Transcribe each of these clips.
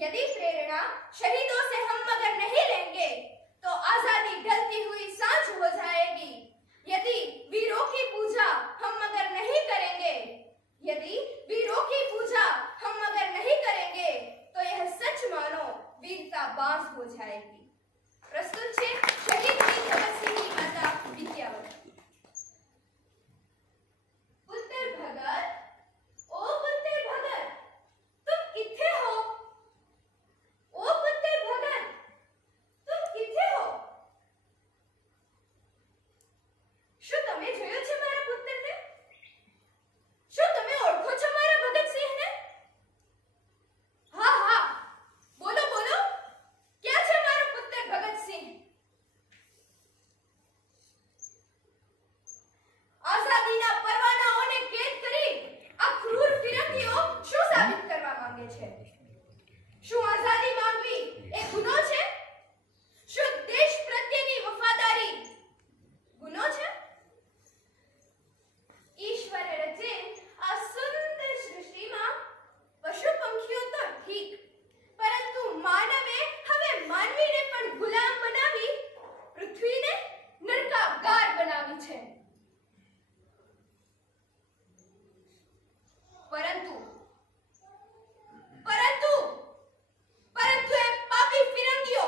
यदि प्रेरणा शहीदों से हम मगर नहीं लेंगे तो आजादी ढलती हुई सांझ हो जाएगी। यदि वीरों की पूजा हम मगर नहीं करेंगे, यदि वीरों की पूजा हम मगर नहीं करेंगे तो यह सच मानो वीरता बांझ हो जाएगी। प्रस्तुत है शहीद वीर भगत सिंह की माता विद्यावती। पुत्र भगत, ओ पुत्र भगत, तुम किथे हो? ओ पुत्र भगत, तुम किथे हो? શું તમે જોયો છે મારા પુત્રને? શું તમે ઓળખો છો મારા ભગતસિંહને? હા હા, બોલો બોલો, ક્યાં છે મારો પુત્ર ભગતસિંહ? આઝાદીના પરવાનાઓને કેદ કરી આ ક્રૂર ફિરંગીઓ શું સાબિત કરવા માંગે છે? શું આઝાદી માંગવી એ ગુનો છે? શું દેશ પ્રત્યેની વફાદારી ગુનો છે? ઈશ્વરે રચે આ સુંદર સૃષ્ટિમાં પશુ પંખીઓ તો ઠીક, પરંતુ માનવે હવે માનવીને પણ ગુલામ બનાવી પૃથ્વીને નરકાગાર બનાવી છે। પરંતુ પરંતુ પરંતુ એ પાપી ફિરંગીઓ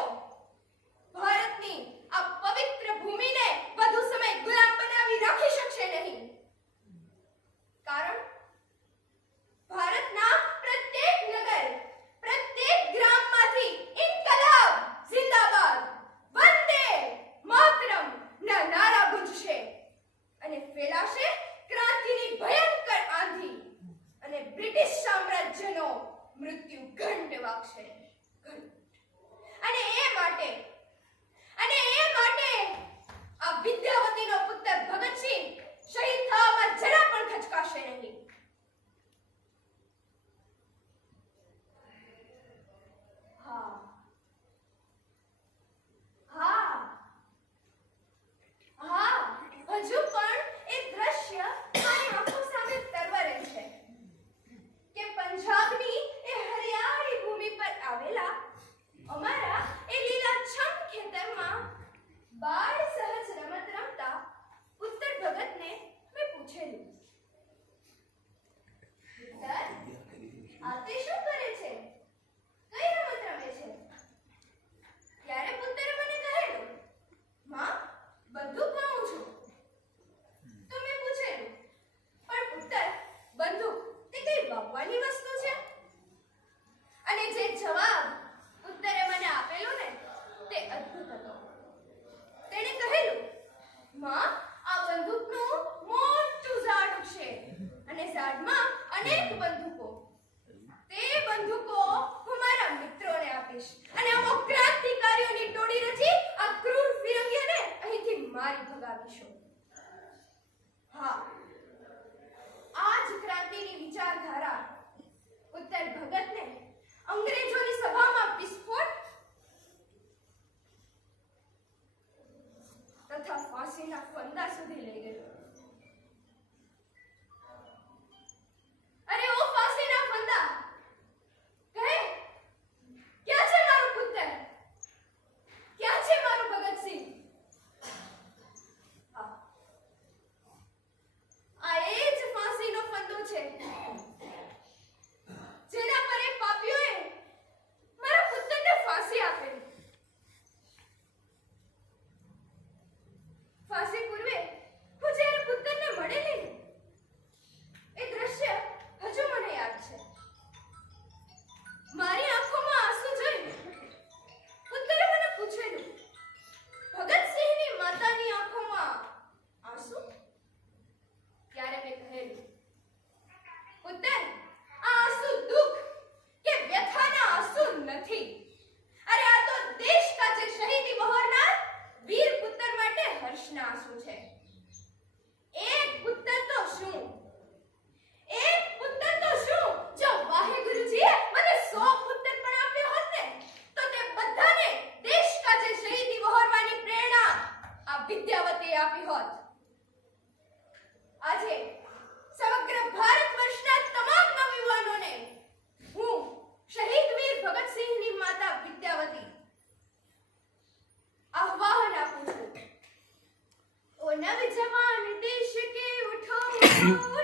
ભારતની આ પવિત્ર ભૂમિને વધુ સમય ગુલામ બનાવી રાખી શકશે નહીં। કારણ ભારતના પ્રત્યેક નગર, પ્રત્યેક ગ્રામમાંથી ઇન્કલાબ જિંદાબાદ, વંદે માતરમ ના નારા ગુંજશે અને ફેલાશે ક્રાંતિની ભયંકર આંધી અને બ્રિટિશ સામ્રાજ્યનો મૃત્યુ ઘંટ વાગશે। અને એ માટે આ વિદ્યાવતીનો પુત્ર ભગતસિંહ શહીદ થવામાં જરા પણ ખચકાશે નહીં। હા હા હા, હજુ પણ એ દ્રશ્ય મારી આંખો સામે તરવરે છે કે પંજાબની એ હરિયાળી ભૂમિ પર આવેલા અમારા એ લીલાછમ ખેતરમાં બાળ સહજ રમત રમતા પુત્ર ભગતને મેં પૂછેલું, પુત્ર, આ તે શું કરે છે? કઈ રમત રમે છે? ત્યારે પુત્રે મને કહેલું, માં, બંદૂક વાવું છું। તો મેં પૂછેલું, પણ પુત્ર, બંદૂક તે કઈ વાવવાની વસ્તુ છે? અને જે જવાબ પુત્રે મને આપેલો ને તે અદ્ભુત હતો। તેણે કહેલું, માં, આ બંદૂકનું મોટું ઝાડ ઉગશે અને ઝાડમાં અનેક બંદૂકો, તે બંદૂકો હું મારા મિત્રોને આપીશ અને અમુક ક્રાંતિકારીઓની ટોળી રચી આ ક્રૂર ફિરંગીઓને અહીંથી મારી ભગાવીશું। હા, આ જ ક્રાંતિની વિચારધારા પુત્ર ભગતને અંગ્રેજોની સભામાં વિસ્ફોટ તથા ફાંસીના ફંદા સુધી લઈ ગયો। અરે ઓ ફાંસીના ફંદા, કહે, ક્યાં છે મારો પુત્ર? ક્યાં છે મારો ભગતસિંહ? આ એ જ ફાંસીનો ફંદો છે ઉઠો